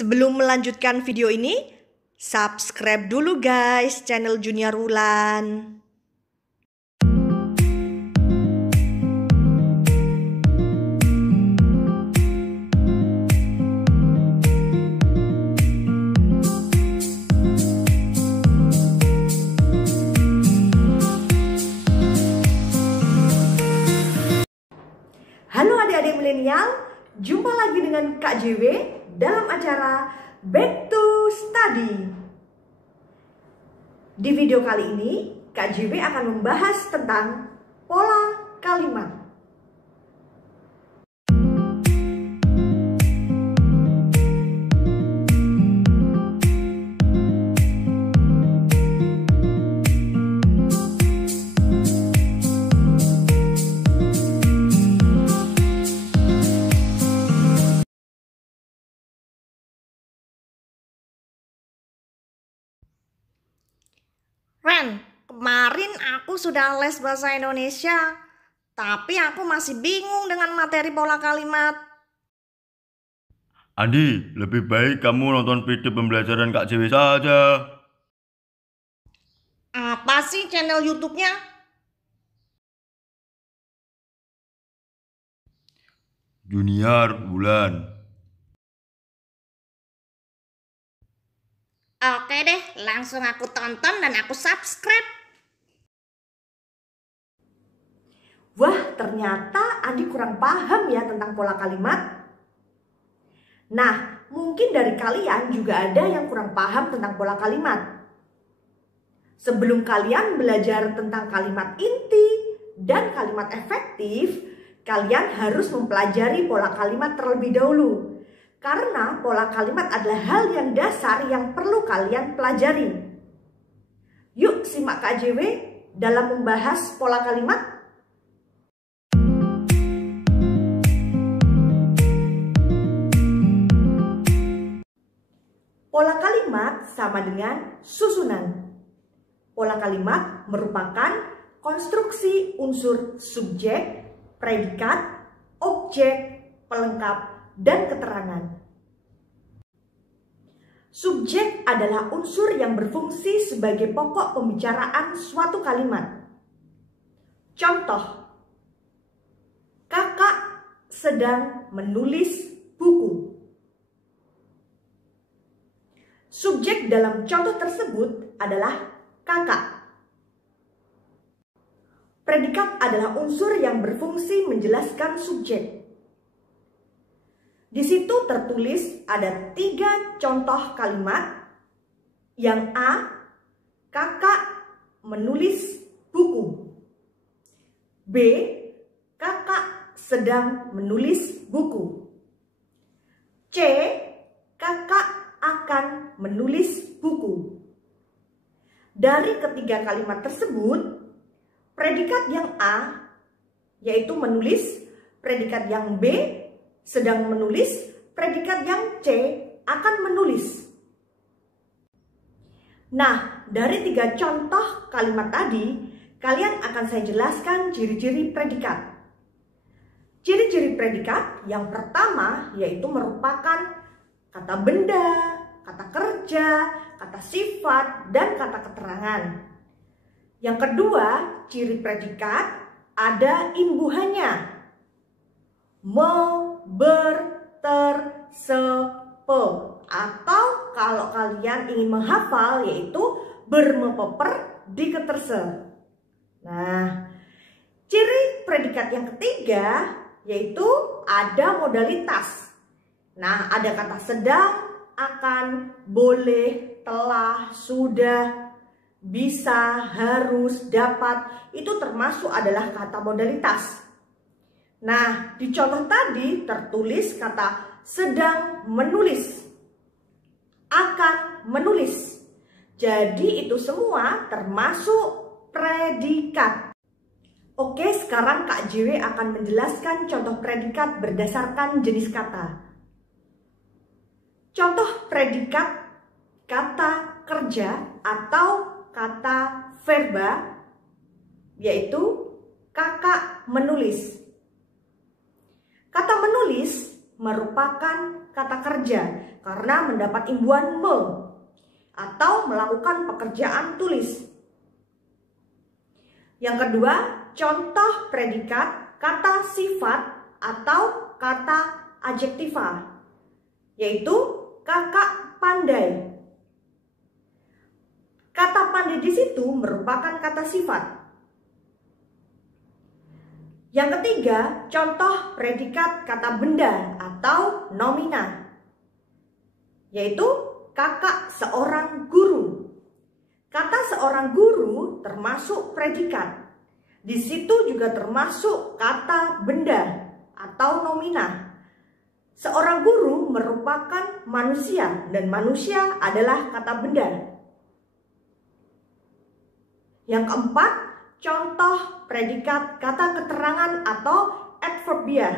Sebelum melanjutkan video ini, subscribe dulu guys channel Junior Wulan. Halo adik-adik milenial, jumpa lagi dengan Kak JW dalam acara Back to Study. Di video kali ini, Kak JW akan membahas tentang pola kalimat. Ren, kemarin aku sudah les bahasa Indonesia, tapi aku masih bingung dengan materi pola kalimat. Andi, lebih baik kamu nonton video pembelajaran Kak JW saja. Apa sih channel YouTube-nya? Junior Wulan. Oke deh, langsung aku tonton dan aku subscribe. Wah, ternyata Andi kurang paham ya tentang pola kalimat. Nah, mungkin dari kalian juga ada yang kurang paham tentang pola kalimat. Sebelum kalian belajar tentang kalimat inti dan kalimat efektif, kalian harus mempelajari pola kalimat terlebih dahulu. Karena pola kalimat adalah hal yang dasar yang perlu kalian pelajari. Yuk simak Kak JW dalam membahas pola kalimat. Pola kalimat sama dengan susunan. Pola kalimat merupakan konstruksi unsur subjek, predikat, objek, pelengkap, dan keterangan. Subjek adalah unsur yang berfungsi sebagai pokok pembicaraan suatu kalimat. Contoh, kakak sedang menulis buku. Subjek dalam contoh tersebut adalah kakak. Predikat adalah unsur yang berfungsi menjelaskan subjek. Di situ tertulis ada 3 contoh kalimat. Yang A, kakak menulis buku. B, kakak sedang menulis buku. C, kakak akan menulis buku. Dari ketiga kalimat tersebut, predikat yang A yaitu menulis, predikat yang B sedang menulis, predikat yang C akan menulis. Nah, dari 3 contoh kalimat tadi, kalian akan saya jelaskan ciri-ciri predikat. Ciri-ciri predikat yang pertama yaitu merupakan kata benda, kata kerja, kata sifat, dan kata keterangan. Yang kedua, ciri predikat ada imbuhannya. Ber, ter, sepe, atau kalau kalian ingin menghafal yaitu bermepeper di keterse. Nah, ciri predikat yang ketiga yaitu ada modalitas. Nah, ada kata sedang, akan, boleh, telah, sudah, bisa, harus, dapat, itu termasuk adalah kata modalitas. Nah, di contoh tadi tertulis kata sedang menulis, akan menulis. Jadi itu semua termasuk predikat. Oke, sekarang Kak JW akan menjelaskan contoh predikat berdasarkan jenis kata. Contoh predikat kata kerja atau kata verba yaitu kakak menulis. Kata menulis merupakan kata kerja karena mendapat imbuhan me atau melakukan pekerjaan tulis. Yang kedua, contoh predikat kata sifat atau kata adjektiva, yaitu kakak pandai. Kata pandai di situ merupakan kata sifat. Yang ketiga, contoh predikat kata benda atau nomina, yaitu kakak seorang guru. Kata seorang guru termasuk predikat. Di situ juga termasuk kata benda atau nomina. Seorang guru merupakan manusia dan manusia adalah kata benda. Yang keempat, contoh predikat kata keterangan atau adverbia,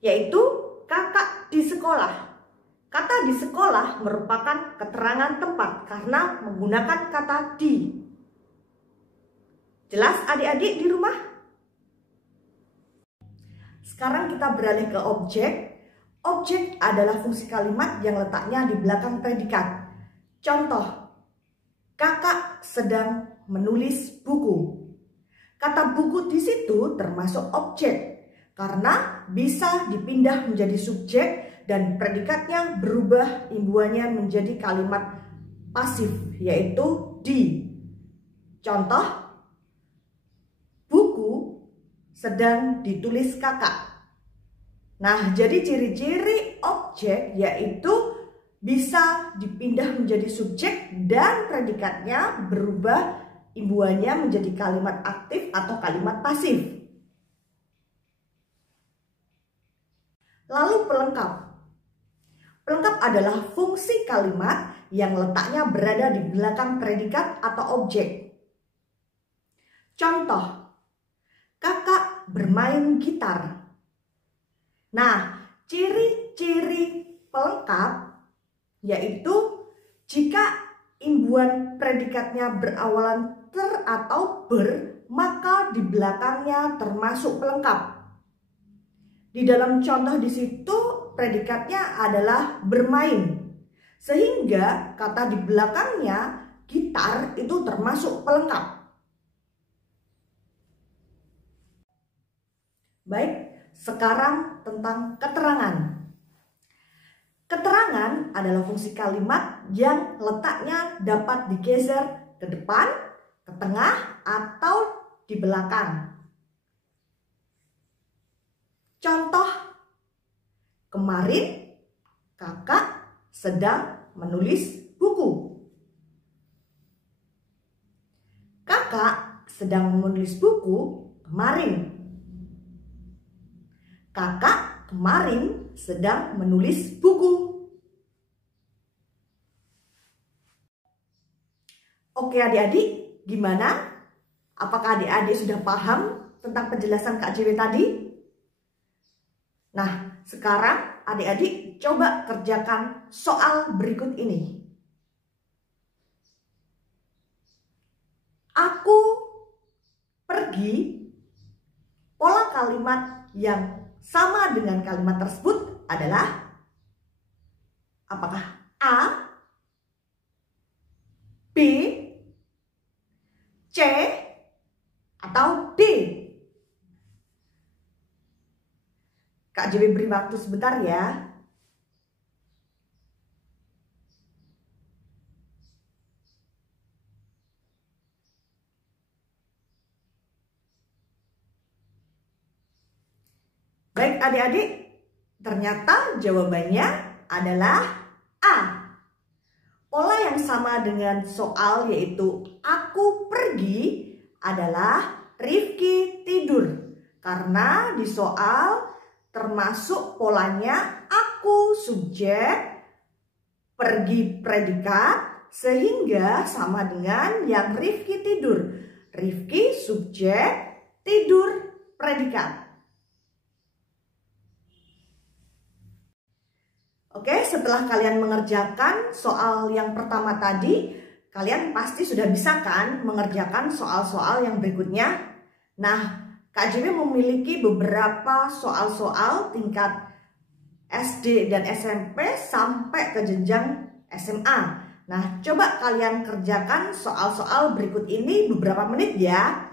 yaitu kakak di sekolah. Kata di sekolah merupakan keterangan tempat karena menggunakan kata di. Jelas adik-adik di rumah? Sekarang kita beralih ke objek. Objek adalah fungsi kalimat yang letaknya di belakang predikat. Contoh, kakak sedang menulis buku. Kata buku di situ termasuk objek karena bisa dipindah menjadi subjek dan predikatnya berubah imbuhannya menjadi kalimat pasif, yaitu di. Contoh, buku sedang ditulis kakak. Nah, jadi ciri-ciri objek yaitu bisa dipindah menjadi subjek dan predikatnya berubah imbuhannya menjadi kalimat aktif atau kalimat pasif. Lalu pelengkap. Pelengkap adalah fungsi kalimat yang letaknya berada di belakang predikat atau objek. Contoh, kakak bermain gitar. Nah, ciri-ciri pelengkap yaitu jika imbuhan predikatnya berawalan ter atau ber, maka di belakangnya termasuk pelengkap. Di dalam contoh di situ predikatnya adalah bermain, sehingga kata di belakangnya gitar itu termasuk pelengkap. Baik, sekarang tentang keterangan. Keterangan adalah fungsi kalimat yang letaknya dapat digeser ke depan, ke tengah, atau di belakang. Contoh, kemarin kakak sedang menulis buku. Kakak sedang menulis buku kemarin. Kakak kemarin sedang menulis buku. Oke adik-adik, gimana? Apakah adik-adik sudah paham tentang penjelasan Kak JW tadi? Nah, sekarang adik-adik coba kerjakan soal berikut ini. Aku pergi. Pola kalimat yang sama dengan kalimat tersebut adalah apakah A, B, C, atau D? Kak JW beri waktu sebentar ya. Baik adik-adik, ternyata jawabannya adalah A. Pola yang sama dengan soal yaitu aku pergi adalah Rifki tidur. Karena di soal termasuk polanya aku subjek, pergi predikat, sehingga sama dengan yang Rifki tidur. Rifki subjek, tidur predikat. Oke, setelah kalian mengerjakan soal yang pertama tadi, kalian pasti sudah bisa kan mengerjakan soal-soal yang berikutnya. Nah, Kak JW memiliki beberapa soal-soal tingkat SD dan SMP sampai ke jenjang SMA. Nah, coba kalian kerjakan soal-soal berikut ini beberapa menit ya.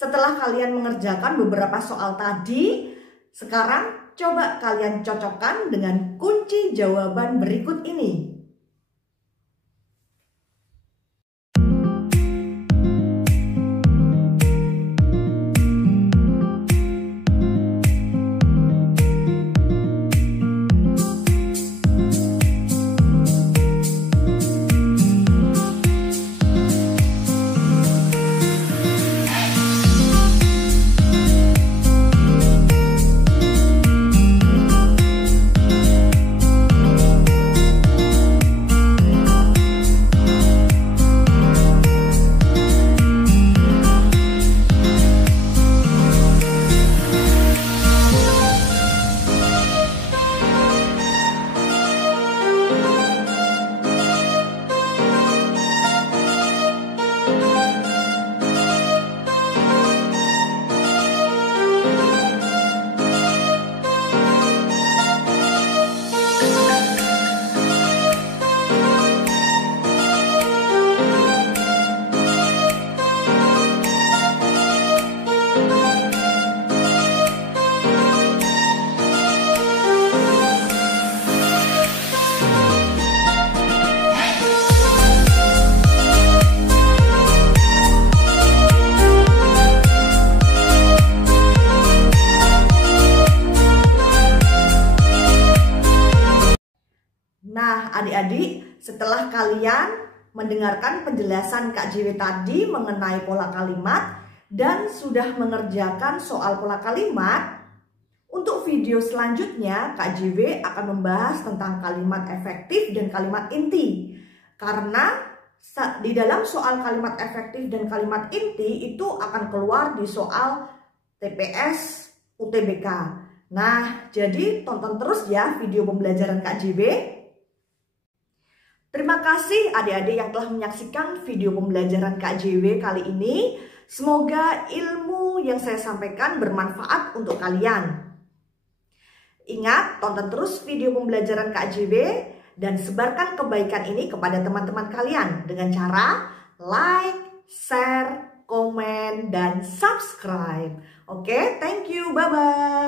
Setelah kalian mengerjakan beberapa soal tadi, sekarang coba kalian cocokkan dengan kunci jawaban berikut ini. Nah, adik-adik, setelah kalian mendengarkan penjelasan Kak JW tadi mengenai pola kalimat dan sudah mengerjakan soal pola kalimat, untuk video selanjutnya Kak JW akan membahas tentang kalimat efektif dan kalimat inti. Karena di dalam soal kalimat efektif dan kalimat inti itu akan keluar di soal TPS UTBK. Nah, jadi tonton terus ya video pembelajaran Kak JW. Terima kasih adik-adik yang telah menyaksikan video pembelajaran Kak JW kali ini. Semoga ilmu yang saya sampaikan bermanfaat untuk kalian. Ingat, tonton terus video pembelajaran Kak JW dan sebarkan kebaikan ini kepada teman-teman kalian dengan cara like, share, komen, dan subscribe. Oke, thank you, bye-bye.